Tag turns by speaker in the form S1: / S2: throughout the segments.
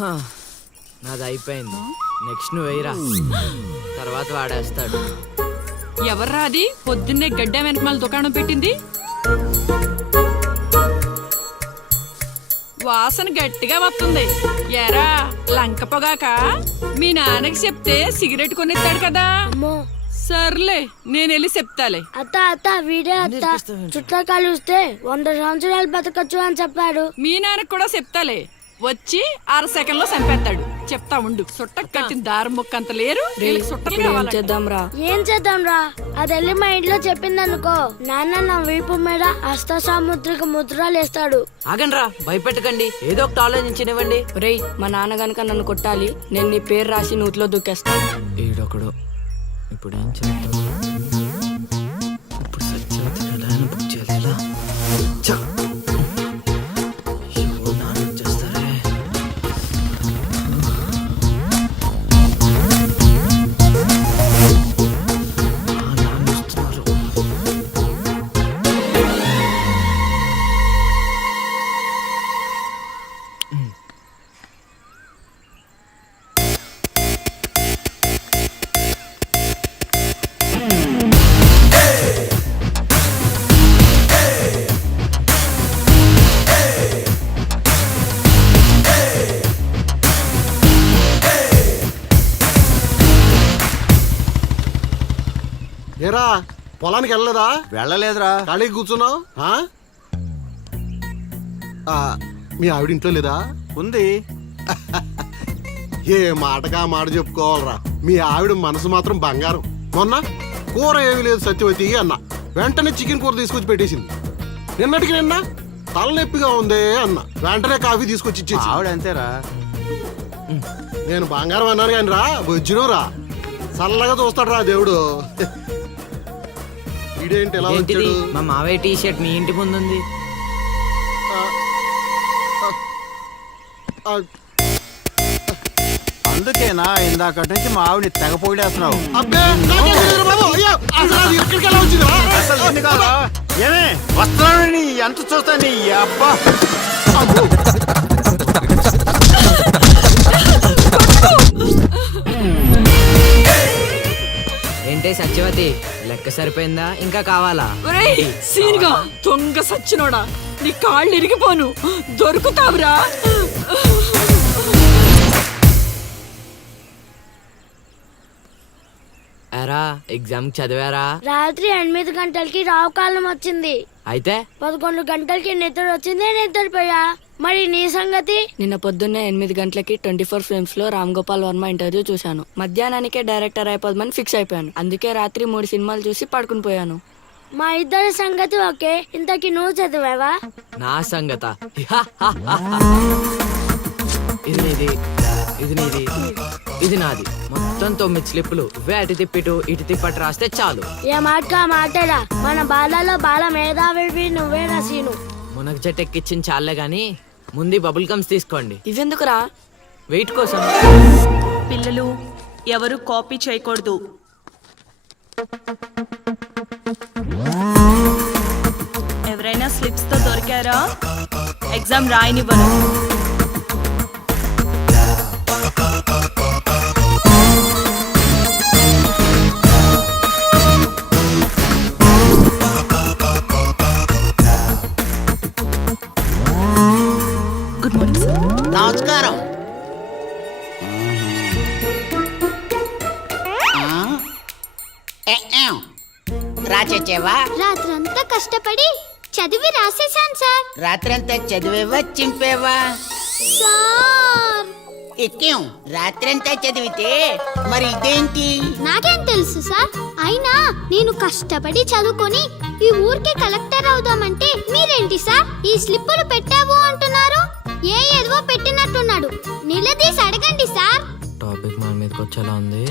S1: నాది అయిపోయింది. నెక్స్ట్ నువ్వు వేయరా. తర్వాత వాడేస్తాడు.
S2: ఎవర్రా అది? పొద్దున్నే గడ్డ వెనకమాల దుకాణం పెట్టింది. వాసన గట్టిగా వస్తుంది. ఎరా లంక పొగాక? మీ నాన్నకి చెప్తే సిగరెట్ కొనిస్తాడు కదా.
S3: అమ్మో.
S2: సర్లే నేను వెళ్ళి చెప్తాలే.
S3: అత్త అత్త వీడే అత్త. చుట్టా కలిస్తే వంద సంవత్సరాలు బతకచ్చు అని చెప్పాడు.
S2: మీ నాన్నకి కూడా చెప్తాలే. వచ్చి అర సెకండ్లో చంపేస్తాడు. చెప్తా ఉండు. సుట్టకు కట్టిన దారం ముక్క అంత లేరు. వీళ్ళకి సుట్టలు కావాలంట.
S4: చేద్దాంరా?
S3: ఏం చేద్దాం రా అది వెళ్ళి మా ఇంట్లో చెప్పింది అనుకో నాన్న నా వీపు మీద హస్త సాముద్రిక ముద్రలు వేస్తాడు.
S1: ఆగండ్రా భయపెట్టకండి. ఏదో ఒకటి ఆలోచించనివ్వండి.
S4: రేయ్ మా నాన్న గనక నన్ను కొట్టాలి. నేను నీ పేరు రాసి నూతిలో దూకేస్తా.
S1: ఈడొకడు. ఇప్పుడు ఏం చేద్దాం
S5: పొలానికి వెళ్ళలేదా?
S6: వెళ్ళలేదురా.
S5: ఖాళీ కూర్చున్నావు? ఆ? ఆ, మీ ఆవిడ ఇంట్లో లేదా?
S6: ఉంది.
S5: ఏ మాటగా మాట చెప్పుకోవాలరా? మీ ఆవిడ మనసు మాత్రం బంగారం. మొన్న కూర ఏమీ లేదు సత్యవతి అన్న. వెంటనే చికెన్ కూర తీసుకొచ్చి పెట్టేసింది. నిన్నటికి నిన్న తలనొప్పిగా ఉంది అన్న. వెంటనే కాఫీ తీసుకొచ్చి ఇచ్చేసి
S6: ఆవిడ అంతేరా.
S5: నేను బంగారం అన్నాను కానీ రా వజ్రం రా చల్లగా చూస్తాడు రా దేవుడు. ఇదేంటి ఎలా
S1: ఏంటిది?
S5: వచ్చాడు?
S1: మా మావయ్య టీ షర్ట్ మీ ఇంటి ముందు ఉంది
S5: ఆ,
S6: అందుకేనా ఇందాక నుంచి మా ఆవిడని తెగ పొగిడేస్తున్నావు.
S5: అబ్బే నాకేం తెలియదు బాబు. అయ్యో అసలు అది ఇక్కడికి ఎలా వచ్చిందిరా?
S6: అసలు నిన్ను కాదా? ఏమే వస్తున్నాను ఎంత చూస్తా నీ అబ్బా.
S1: ఏంటే సత్యవతి? లెక్క సరిపోయిందా? ఇంకా కావాలా?
S2: ఒరేయ్ సీన్గా దొంగ సచ్చినోడా? నీ కాళ్ళు ఇరిగిపోను. దొరుకుతావురా.
S1: ఎరా ఎగ్జామ్ చదివారా?
S3: రాత్రి ఎనిమిది గంటలకి రావు కాలం వచ్చింది.
S1: అయితే?
S3: పదకొండు గంటలకి నిద్ర వచ్చింది నిద్రపోయా. మరి నీ సంగతి?
S4: నిన్న పొద్దున్నే ఎనిమిది గంటలకి ట్వంటీ ఫోర్ ఫిల్మ్స్లో రామ్ గోపాల్ వర్మ ఇంటర్వ్యూ చూశాను. మధ్యాహ్నానికే డైరెక్టర్ అయిపోదామని ఫిక్స్ అయిపోయాను. అందుకే రాత్రి మూడు సినిమాలు చూసి పడుకుని పోయాను.
S3: మా ఇద్దరి సంగతి ఓకే. ఇంతకి నువ్వు చదివావా?
S1: నా సంగత? ఇది నీది ఇది నీది ఇది నాది. మొత్తం తొమ్మిది స్లిప్పులు. ఇవే అటు తిప్పిటు ఇటు తిప్పటి రాస్తే చాలు.
S3: ఏ మాట మాట్లాడా మన బాలలో బాల మేధావి నువ్వే సీను
S1: మునగ చెట్టు ఎక్కిచ్చిన చాలే గాని ముందు బబుల్ గమ్స్ తీసుకోండి.
S4: ఇవెందుకురా?
S1: వెయిట్ కోసం.
S7: పిల్లలు ఎవరు కాపీ చేయకూడదు. ఎవరైనా స్లిప్స్తో దొరికారా? ఎగ్జామ్ రాయనివ్వను.
S8: రాచచ్చేవా
S9: రాత్రంతా కష్టపడి చదివి రాసేశాను సార్.
S8: రాత్రంతా చదివేవా చింపేవా?
S9: సార్.
S8: ఎక్కేం రాత్రంతా చదివితే మరి ఇదేంటి?
S9: నాకేం తెలుసు సార్. అయినా నేను కష్టపడి చదువుకొని ఈ ఊరికి కలెక్టర్ అవుదామంటే మీరేంటి సార్? ఈ స్లిప్పులు పెట్టావు అంటున్నారు. ఏ ఏదో పెట్టినట్టున్నాడు. నిలదీసి అడగండి సార్.
S1: వచ్చేలా ఉంది.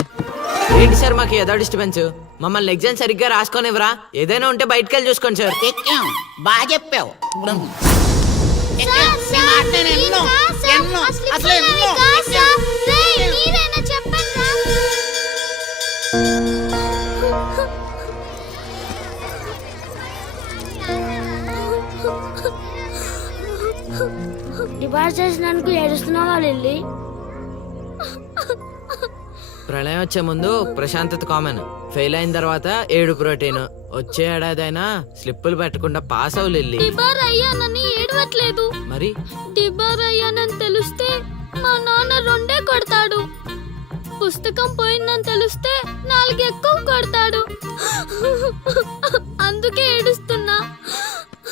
S1: ఏంటి సార్ మాకు ఏదో డిస్టర్బెన్స్? మమ్మల్ని ఎగ్జామ్ సరిగ్గా రాసుకోనివ్వరా? ఏదైనా ఉంటే బయటకు వెళ్ళి చూసుకోండి సార్.
S8: ఎక్కేం. బాగా చెప్పావు. ఎక్కేం. ఎన్నో, ఎన్నో, అసలు ఎన్నో,
S3: చేసినందుకు ఏడుస్తున్నావా లిల్లీ?
S1: ప్రళయం వచ్చే ముందు ప్రశాంతత కామన్. ఫెయిల్ అయిన తర్వాత ఏడు ప్రోటీన్. వచ్చే ఏడాదైనా స్లిప్పులు పెట్టకుండా పాస్ అవ్వు లిల్లీ.
S9: డిబార్ అయ్యానని ఏడవట్లేదు.
S1: మరి?
S9: డిబార్ అయ్యానని తెలిస్తే మా నాన్న రెండే కొడతాడు. పుస్తకం పోయిందని తెలిస్తే నాలుగు ఎక్కువ కొడతాడు. అందుకే ఏడుస్తున్నా.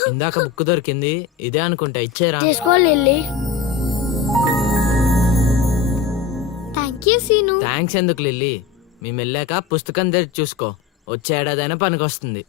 S1: ఇందాక బుక్ దొరికింది. ఇదే అనుకుంటా. ఇచ్చేరా.
S3: తీసుకో లిల్లీ
S9: సీను.
S1: థ్యాంక్స్ ఎందుకు లిల్లీ? మేము వెళ్ళాక పుస్తకం తెరిచి చూసుకో. వచ్చే ఏడాదైనా పనికొస్తుంది.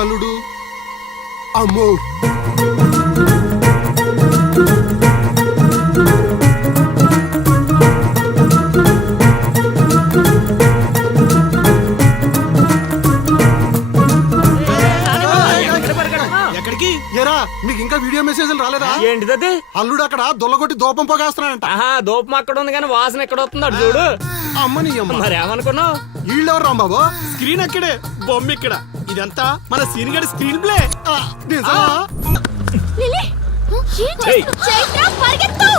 S5: అమ్మలుడు అమ్మో!
S6: ఎక్కడికి?
S5: ఏరా మీకు ఇంకా వీడియో మెసేజ్లు రాలేదా?
S10: ఏంటిది
S5: అల్లుడు అక్కడ దొల్లగొట్టి దూపం పోగేస్తున్నాడంట.
S10: ఆహా దూపం అక్కడ ఉంది కానీ వాసన ఎక్కడ వస్తుంది అటు చూడు.
S5: అమ్మని అమ్మ.
S10: మరి ఏమనుకున్నావు
S5: వీళ్ళెవరు రాంబాబు?
S6: స్క్రీన్ అక్కడే బొమ్మ ఇక్కడ. ఇదంతా మన సీన్ గడి స్క్రీన్ ప్లే.
S9: ఏం చేస్తున్నావ్? చైత్ర పరిగెత్తు.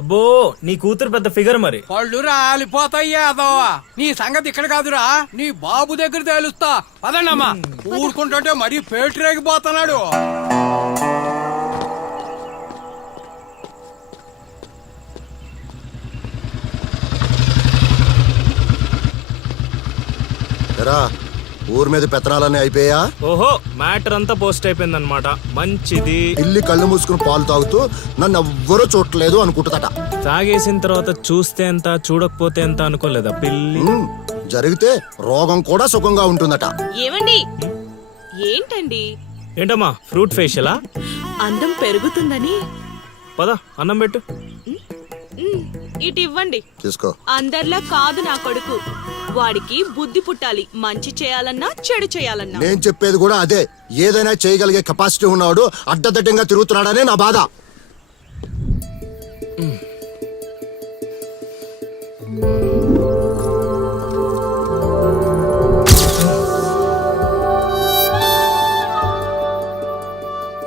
S10: అబ్బో నీ కూతురు పెద్ద ఫిగర్ మరి.
S11: పళ్ళు రాలిపోతాయ్యా అదోవా నీ సంగతి ఇక్కడ కాదురా. నీ బాబు దగ్గర తేలుస్తా. పదండమ్మా. ఊరుకుంటుంటే మరీ పేటరేగిపోతున్నాడు
S12: ఎరా ఊరి మీద పెత్తనాలన్నీ అయిపోయా
S10: ఓహో మ్యాటర్ అంతా పోస్ట్ అయిపోయింది అనమాట మంచిది.
S12: ఇల్లి కళ్ళు మూసుకుని పాలు తాగుతూ నన్ను ఎవ్వరూ చూడలేదు అనుకుంటుందట.
S10: తాగేసిన తర్వాత చూస్తే ఎంత చూడకపోతే ఎంత అనుకోలేదా పిల్లి?
S12: ఉమ్, జరిగితే రోగం కూడా సుఖంగా ఉంటుందట.
S7: ఏమండి? ఏంటండి?
S13: ఏంటమ్మా ఫ్రూట్ ఫేషియలా?
S14: అందం పెరుగుతుందని.
S13: పద అన్నం పెట్టు.
S14: ఇటు ఇవ్వండి.
S12: తీసుకో.
S14: అందరిలా కాదు నా కొడుకు. వాడికి బుద్ధి పుట్టాలి. మంచి చేయాలన్నా చెడు చేయాలన్నా.
S12: నేను చెప్పేది కూడా అదే. ఏదైనా చేయగలిగే కెపాసిటీ ఉన్నవాడు అడ్డదిడ్డంగా తిరుగుతున్నాడనే నా బాధ.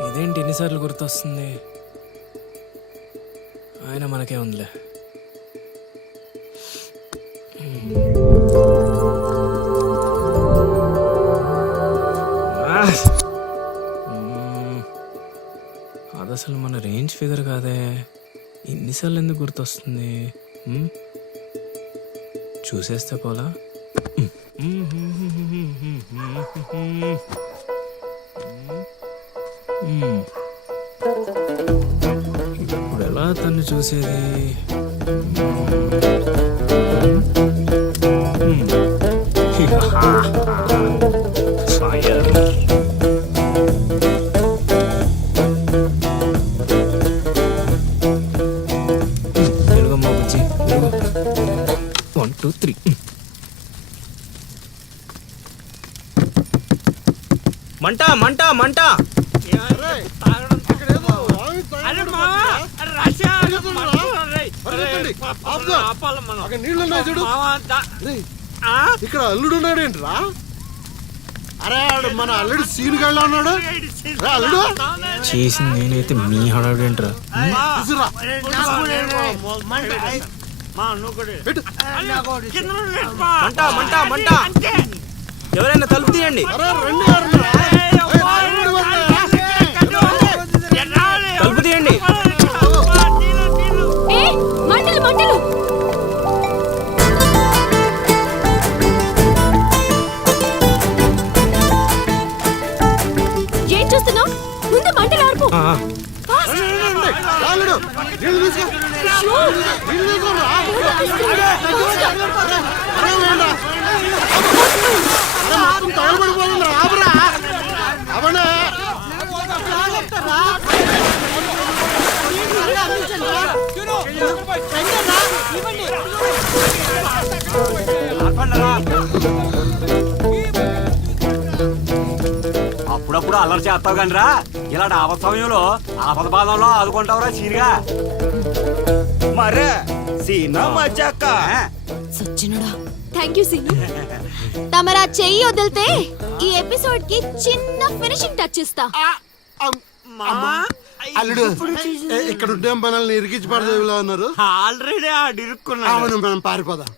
S13: ఇదేంటి ఎన్నిసార్లు గుర్తొస్తుంది? ఆయన మనకే ఉందిలే. అది అసలు మన రేంజ్ ఫిగర్ కాదే. ఇన్నిసార్లు ఎందుకు గుర్తొస్తుంది? చూసేస్తే పోలా? ఇప్పుడు ఎలా తను చూసేది ఫైర్
S5: ఇక్కడ అల్లుడు ఉన్నాడేంట్రా అరే ఆడు మన అల్లుడు సీన్ గళ్ళ ఉన్నాడు రే, అల్లుడు
S13: చేసింది నేనైతే మీ హడావిడేంట్రా
S5: తీసుకురా. పెట్టు.
S13: మంట మంట మంట ఎవరైనా తలుపు తీయండి
S5: అరే రండి ఎవరన్నా? ఏయ్, అల్లుడు వస్తున్నాడా?
S13: తలుపు తీయండి
S9: మంటలు మంటలు
S5: తగలబడిపోతుంది ఆపరా అవ్వండి
S10: అప్పుడప్పుడు అల్లరి చేస్తావు కానీ రా ఇలా ఆపద సమయంలో ఆపద బాధంలో ఆదుకుంటావురా సీనిగా మరే సీనా మచ్చాక
S9: సచ్చినుడా థ్యాంక్ యూ సీను. తమరా చెయ్యి వదిలితే ఈ ఎపిసోడ్కి చిన్న ఫినిషింగ్ టచ్ ఇస్తా.
S5: అల్లుడు ఇక్కడ ఉండే మనల్ని ఇరికించి పడదేవిలా ఉన్నారు?
S10: ఆల్రెడీ ఆడిరుక్కున్నా
S5: అవును మనం పారిపోదాం.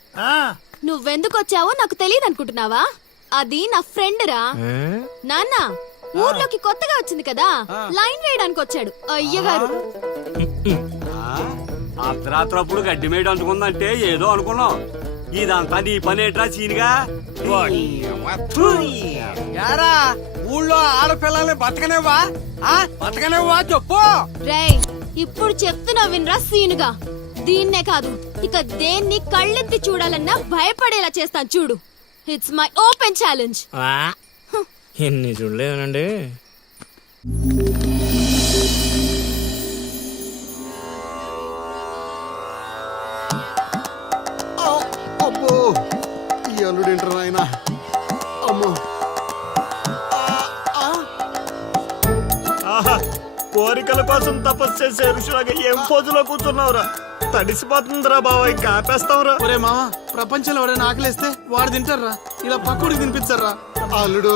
S9: నువ్వెందుకు వచ్చావో నాకు తెలియదు అనుకుంటున్నావా అది నా ఫ్రెండ్ రా? నాన్న ఊర్లోకి కొత్తగా వచ్చింది కదా లైన్ వేయడానికి వచ్చాడు. అయ్యగారు.
S10: అర్ధరాత్రప్పుడు గడ్డి మేడ అంటుకుందంటే ఏదో అనుకున్నాం. ఇదంతా నీ పని ఏట్రా సీనిగా
S11: యారా ఊళ్ళో ఆడపిల్లల్ని బతకనేవా ఆ బతకనేవా చెప్పు.
S9: రేయ్ ఇప్పుడు చెప్తున్నా వినరా సీనుగా? దీన్నే కాదు ఇక దేన్ని కళ్ళెత్తి చూడాలన్నా భయపడేలా చేస్తాను చూడు. It's my open challenge.
S13: ఎన్ని చూడలేదనండి.
S5: అబ్బో ఈ అల్లుడు ఏంటారు ఆయన అమ్మో. ఆ, ఆ.
S10: కోరికల కోసం తపస్సు చేసే ఋషులాగా ఏం పోజులో కూర్చున్నావురా? తడిసిపోతుందిరా బావ ఇంకా ఆపేస్తావురా.
S13: ఒరే మామ ప్రపంచంలో ఎవరైనా ఆకలిస్తే వాడు తింటారా ఇలా పక్కుడికి తినిపించారా
S5: అల్లుడు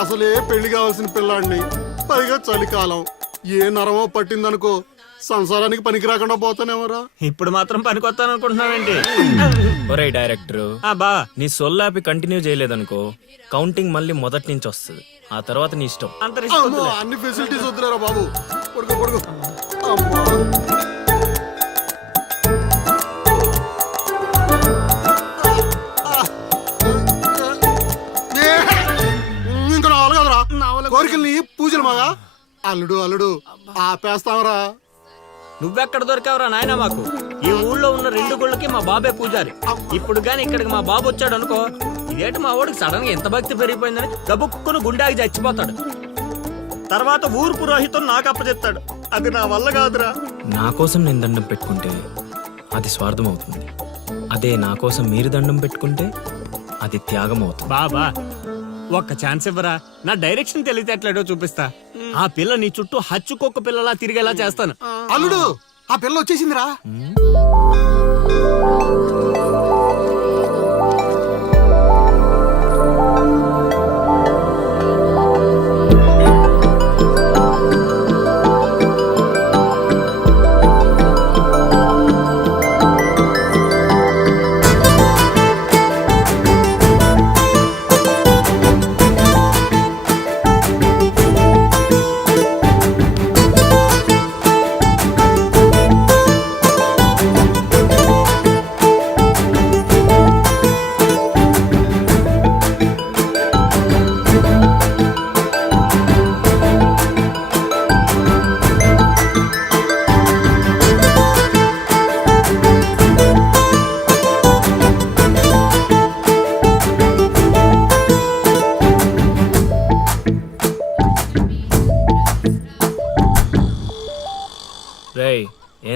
S5: అసలే పెళ్ళి కావాల్సిన పిల్లాడిని. పైగా చలికాలం. ఏ నరమో పట్టిందనుకో సంసారానికి పనికి రాకుండా పోతానేమరా.
S10: ఇప్పుడు మాత్రం పనికొత్తాను అనుకుంటున్నావేంటి
S13: ఒరే డైరెక్టర్.
S10: బా
S13: నీ సొల్లాపి కంటిన్యూ చేయలేదనుకో కౌంటింగ్ మళ్ళీ మొదటి నుంచి వస్తుంది. ఆ తర్వాత నీ ఇష్టం.
S5: అమ్మో అన్ని ఫెసిలిటీస్ వద్దురా బాబు. పడుకో పడుకో. అమ్మా. అల్లుడు అల్లుడు. ఆపేస్తావరా?
S13: నువ్వెక్కడ దొరికావురా నాయన మాకు? ఈ ఊళ్ళో ఉన్న రెండు గుళ్ళకి మా బాబే పూజారి. ఇప్పుడు గాని ఇక్కడికి మా బాబు వచ్చాడు అనుకో ఇదేంటి మా వాడికి సడన్గా ఎంత భక్తి పెరిగిపోయిందని గబుక్కును గుండాకి చచ్చిపోతాడు.
S10: తర్వాత ఊరు పురోహితం నాకు అప్పచెప్తాడు. అది నా వల్ల కాదురా.
S13: నా కోసం నేను దండం పెట్టుకుంటే అది స్వార్థం అవుతుంది అదే నా కోసం మీరు దండం పెట్టుకుంటే అది త్యాగం అవుతుంది
S10: బాబా ఒక్క ఛాన్స్ ఇవ్వరా? నా డైరెక్షన్ తెలివితేటలేడో చూపిస్తా. ఆ పిల్ల నీ చుట్టూ హచ్చుకొక్క పిల్లలా తిరిగేలా చేస్తాను.
S5: అల్లుడు ఆ పిల్ల వచ్చేసిందిరా.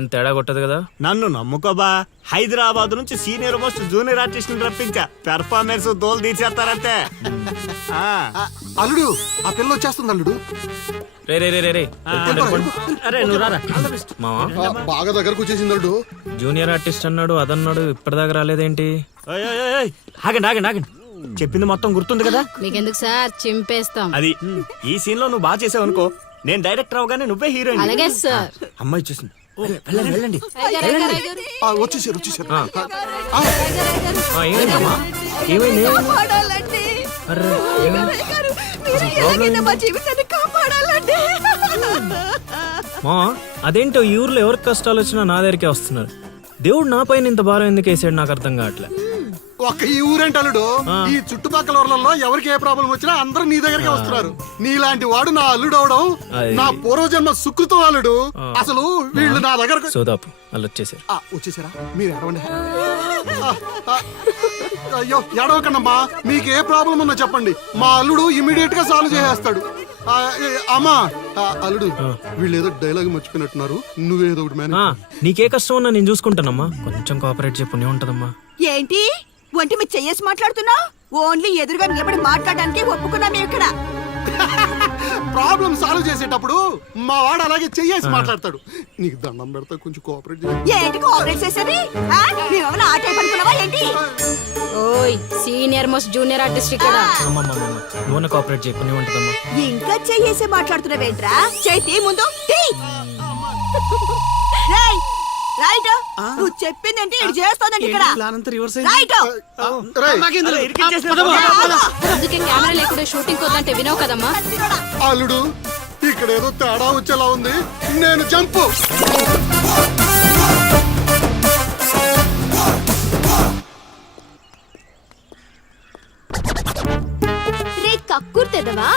S13: ఏం తేడా కొట్టదు కదా?
S10: నన్ను నమ్ముకోబా హైదరాబాద్ నుంచి సీనియర్ మోస్ట్ జూనియర్ ఆర్టిస్ట్ రప్పించా. పెర్ఫార్మెన్స్ దోలు ఆ,
S5: ఆ, అల్లుడు ఆ పిల్ల వచ్చేస్తుంది అల్లుడు.
S13: రే రే రే రే రే.
S10: ఆ, అరే నువ్వు రారా?
S13: మావా?
S5: ఆ, బాగా దగ్గరకు వచ్చేసింది అల్లుడు.
S13: జూనియర్ ఆర్టిస్ట్ అన్నాడు అదన్నాడు ఇప్పటిదాకా రాలేదేంటి?
S10: ఓయ్, ఓయ్, ఓయ్, ఓయ్. ఆగండి ఆగండి ఆగండి. చెప్పింది మొత్తం గుర్తుంది కదా?
S2: మీకెందుకు సార్? చింపేస్తాం.
S10: అది ఈ సీన్లో నువ్వు బాగా చేసావు అనుకో నేను డైరెక్టర్ అవగానే నువ్వే హీరోయిన్.
S2: అలాగే సార్.
S10: అమ్మాయి చూసింది వెళ్ళండి వెళ్ళండి.
S5: ఆ, వచ్చేసారు వచ్చేసారు.
S13: ఏమైంది? మా అదేంటో ఈ ఊర్లో ఎవరికి కష్టాలు వచ్చినా నా దగ్గరికే వస్తున్నారు. దేవుడు నా పైన ఇంత భారం ఎందుకు వేసాడు నాకు అర్థం కావట్లే.
S5: ఒక్క ఈ ఊరేంటి అల్లుడు? ఈ చుట్టుపక్కల ఊర్లలో ఎవరికి ఏ ప్రాబ్లం వచ్చినా అందరూ నీ దగ్గరికి వస్తున్నారు. నీలాంటి వాడు నా అల్లుడు అవడం నా పూర్వజన్మ సుకృతం అల్లుడు. అసలు వీళ్ళు నా దగ్గరకు
S13: సోదాపు వాళ్ళు వచ్చేసారు
S5: ఆ, వచ్చేసారా? మీరు ఎడవండి అయ్యో ఎడవకండమ్మా మీకు ఏ ప్రాబ్లం ఉన్నా చెప్పండి. మా అల్లుడు ఇమీడియట్గా సాల్వ్ చేసేస్తాడు. అమ్మా. ఆ, అల్లుడు వీళ్ళు ఏదో డైలాగ్ మర్చిపోయినట్టున్నారు. నువ్వేదో ఒకటి మేనేజ్
S13: నీకే కష్టం ఉన్నా నేను చూసుకుంటానమ్మా. కొంచెం కోఆపరేట్ చెప్పు ఉంటదమ్మా.
S7: ఏంటి? మీద చెయ్యేసి మాట్లాడుతున్నా? ఓన్లీ ఎదురుగా నిలబడి మాట్లాడడానికి ఒప్పుకున్నా మేము ఇక్కడ.
S5: ప్రాబ్లం సాల్వ్ చేసేటప్పుడు మా వాడు అలాగే చెయ్యేసి మాట్లాడతాడు. నీకు దండం పెడతా కొంచెం కోఆపరేట్ చేయి.
S7: ఏంటి కోఆపరేట్ చేసేది? ఆ? మేమేమైనా ఆ టైప్ అనుకున్నావా ఏంటి?
S2: ఓయ్ సీనియర్ మోస్ట్ జూనియర్ ఆర్టిస్ట్ ఇక్కడ.
S13: నువ్వు కోఆపరేట్ చెప్పు ఉంటదమ్మా.
S7: ఇంకా చెయ్యేసి మాట్లాడుతున్నావేంట్రా? చేతి ముందు. రేయ్, రైట్ నువ్వు చెప్పిందంటే? ఇది చేస్తోందండి ఇక్కడ. రైట్
S10: ఇరికించేసిన
S2: అందుకే కెమెరా లేకుండా షూటింగ్ వద్దంటే వినవు కదమ్మా.
S5: అల్లుడు ఇక్కడ ఏదో తేడా వచ్చేలా ఉంది. నేను జంపు.
S9: రే కక్కుర్తెదవా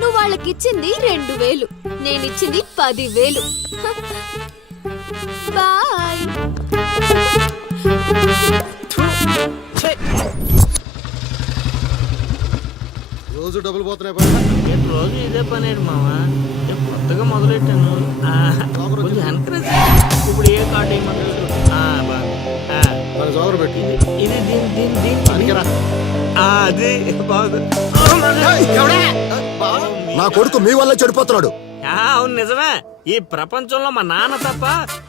S9: నువ్వు వాళ్ళకిచ్చింది రెండు వేలు. నేనిచ్చింది పది వేలు బాయ్
S5: రోజు డబ్బులు పోతున్నాయి పైన.
S1: రోజు ఇదే పని మావా నేను కొత్తగా మొదలెట్టాను? ఆ, కొంచెం encourage ఇప్పుడు ఏ కార్డు ఏమంటారు? ఆ, బాగుంది. ఆ,
S5: మన జోగరు పెట్టి.
S1: ఇది దీని దీని దీని.
S10: ఆ, అది బాగుంది
S12: నా కొడుకు మీ వల్ల చెడిపోతున్నాడు.
S10: ఆ, అవును నిజమే. ఈ ప్రపంచంలో మా నాన్న తప్ప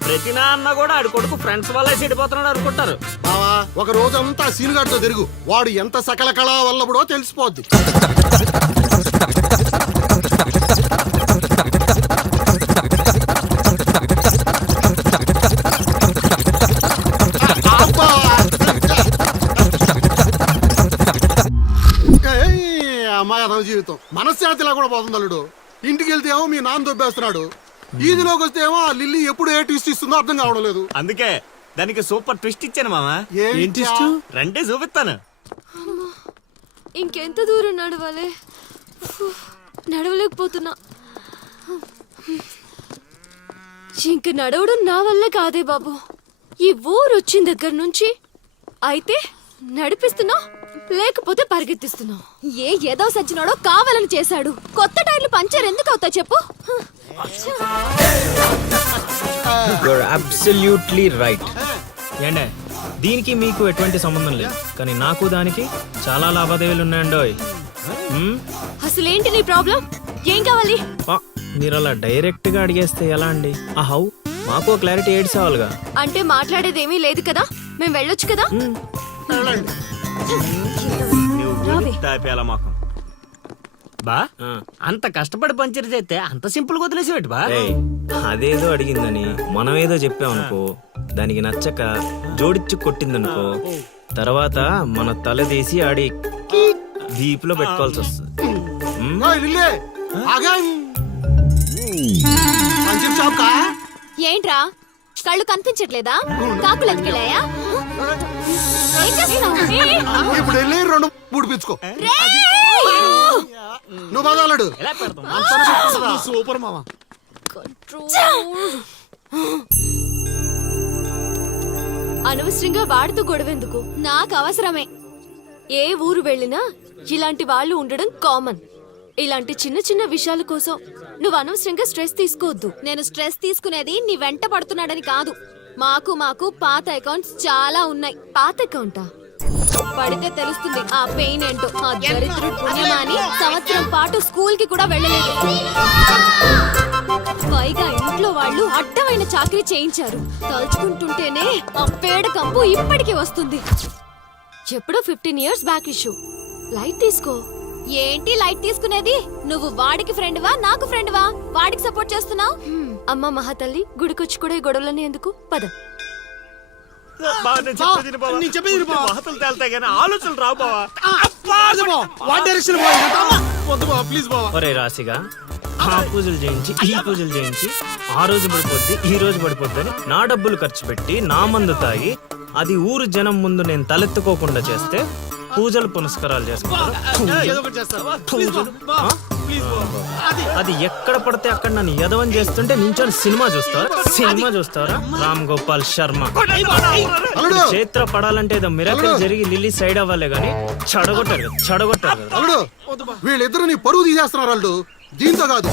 S10: ప్రతి నాన్న కూడా ఆడి కొడుకు ఫ్రెండ్స్ వల్లే చెడిపోతున్నాడు అనుకుంటారు.
S5: బావా ఒక రోజంతా సీనుగాడితో తిరుగు. వాడు ఎంత సకల కళా వల్లబడో తెలిసిపోద్ది. అమ్మాయి అదవ జీవితం. మనశ్శాంతిలా కూడా పోతుంది అల్లుడు. ఇంటికి వెళ్తే ఏమో మీ నాన్న దొబ్బేస్తున్నాడు. ఈదిలోకి వస్తే ఏమో ఆ లిల్లీ ఎప్పుడు ఏ ట్విస్ట్ ఇస్తుందో అర్థం కావడం లేదు.
S10: అందుకే దానికి సూపర్ ట్విస్ట్ ఇచ్చాను మామా.
S5: ఏం twist?
S10: రండి చూపిస్తాను.
S9: ఇంకెంత దూరం నడవాలి? ఫు, నడవలేకపోతున్నా. ఇంక నడవడం నా వల్ల కాదే బాబు. ఈ ఊరు వచ్చిన దగ్గర నుంచి అయితే నడిపిస్తున్నా లేకపోతే పరిగెత్తిస్తున్నా. ఏ ఏదో సచ్చినాడో కావాలని చేశాడు. కొత్త టైర్లు పంచర్ ఎందుకు అవుతా చెప్పు?
S13: అబ్సల్యూట్లీ రైట్ ఏండే దీనికి మీకు ఎటువంటి సంబంధం లేదు. కానీ నాకు దానికి చాలా లావాదేవీలు ఉన్నాయండోయ్. హ్మ్?
S9: అసలేంటి నీ ప్రాబ్లం? ఏం కావాలి?
S13: ఆ, మీరు అలా డైరెక్ట్గా అడిగేస్తే ఎలా అండి? ఆ హౌ మాకు క్లారిటీ ఏడ్స్ కావాలిగా
S9: అంటే మాట్లాడేదేమీ లేదు కదా? మేము వెళ్ళొచ్చు కదా?
S10: తాపేల మొఖం బా అంత కష్టపడి పంచర్ చేస్తే అంత సింపుల్గా వదిలేసేవాటి బా?
S13: అదేదో అడిగిందని మనం ఏదో చెప్పామనుకో దానికి నచ్చక జోడిచ్చి కొట్టిందనుకో తర్వాత మన తల తీసి ఆడి దీపులో పెట్టుకోవాల్సి వస్తుంది.
S9: ఏంట్రా? కళ్ళు కనిపించట్లేదా? కాకులు ఎత్తుకెళ్ళాయా
S5: ఇప్పుడు వెళ్ళి రెండు పుడిపించుకో నువ్వు బదాలడు సూపర్ మామ.
S9: అనవసరంగా వాడితో గొడవెందుకు? నాకు అవసరమే. ఏ ఊరు వెళ్ళినా ఇలాంటి వాళ్ళు ఉండడం కామన్ ఇలాంటి చిన్న చిన్న విషయాల కోసం నువ్వు అనవసరంగా స్ట్రెస్ తీసుకోవద్దు. నేను స్ట్రెస్ తీసుకునేది నీ వెంట పడుతున్నాడని కాదు. మాకు మాకు పాత అకౌంట్స్ చాలా ఉన్నాయి. పాత అకౌంటా పడితే తెలుస్తుంది ఆ పెయిన్ ఏంటో. ఆ దరిద్రుడు పుణ్యమా అని సంవత్సరం పాటు స్కూల్కి కూడా వెళ్ళలేదు. పైగా ఇంట్లో వాళ్ళు అడ్డమైన చాకరీ చేయించారు. తలుచుకుంటుంటేనే ఆ పేడ కంపు ఇప్పటికీ వస్తుంది. ఎప్పుడో fifteen years back issue. Light తీసుకో. ఏంటి లైట్ తీసుకునేది? నువ్వు వాడికి ఫ్రెండ్వా నాకు ఫ్రెండ్వా? వాడికి సపోర్ట్ చేస్తున్నావు? అమ్మ మహాతల్లి గుడికొచ్చి కూడా గొడవలనే ఎందుకు? పద.
S10: బా, నేను చెప్పేది విను బావా.
S11: నేను చెప్పేది విను బావా.
S10: వార్తలు తేలుతాయి కానీ ఆలోచనలు రావు బావా.
S11: వాట్ డైరెక్షన్ వద్దు బావ. ప్లీజ్ బావ
S13: ఒరే రాశిగా ఆ పూజలు చేయించి ఈ పూజలు చేయించి ఆ రోజు పడిపోద్ది ఈ రోజు పడిపోద్ది అని నా డబ్బులు ఖర్చు పెట్టి నా మందు తాగి అది ఊరు జనం ముందు నేను తలెత్తుకోకుండా చేస్తే పూజలు పునస్కారాలు చేసుకుంటారు పూజలు ఆ? అది ఎక్కడ పడితే అక్కడ నన్ను యదవం చేస్తుంటే నించొని సినిమా చూస్తారా? సినిమా చూస్తారా? రామ్ గోపాల్ శర్మ.
S5: అల్లుడు!
S13: క్షేత్ర పడాలంటే ఏదో మిరకల్ జరిగి లిల్లీ సైడ్ అవ్వాలి కానీ చెడగొట్టారు చెడగొట్టారు.
S5: అల్లుడు! వీళ్ళిద్దరు నీ పరువు తీసేస్తున్నారు అల్లుడు. దీంతో కాదు.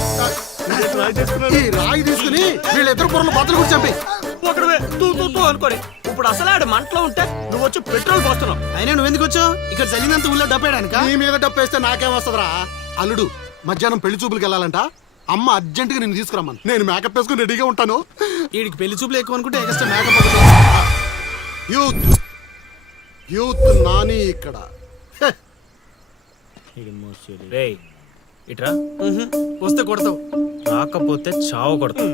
S5: ఈ రాయి తీసుకుని వీళ్ళిద్దరు పొరలు బద్దలు కూడా చంపి
S10: ఒకడువే తూ తూ తూ అనుకోని. ఇప్పుడు అసలు ఆడు మంటలో ఉంటే నువ్వు వచ్చి పెట్రోల్ పోస్తున్నావు.
S11: అయినా నువ్వు ఎందుకు వచ్చావు? ఇక్కడ చదివినంత ఊళ్ళో డబ్బేయడానిక?
S5: నీ మీద డప్పేస్తే నాకేం వస్తుందిరా? అల్లుడు మధ్యాహ్నం పెళ్ళి చూపులకు వెళ్ళాలంట. అమ్మ అర్జెంట్గా నేను తీసుకురమ్మను. నేను మేకప్ వేసుకుని రెడీగా ఉంటాను.
S11: వీడికి పెళ్ళి చూపులు ఎక్కువ అనుకుంటే extra makeup
S5: youth. Youth Nani ఇక్కడ.
S13: ఇట్రా.
S11: వస్తే కొడతావు.
S13: రాకపోతే చావు కొడతా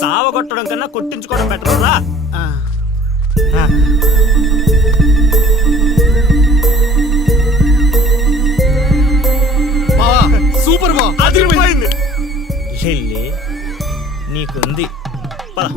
S10: సావ కొట్టడం కన్నా కొట్టించుకోవడం బెటర్ రా.
S11: సూపర్
S10: అదిరిపోయింది.
S13: లిల్లీ నీకుంది. పద.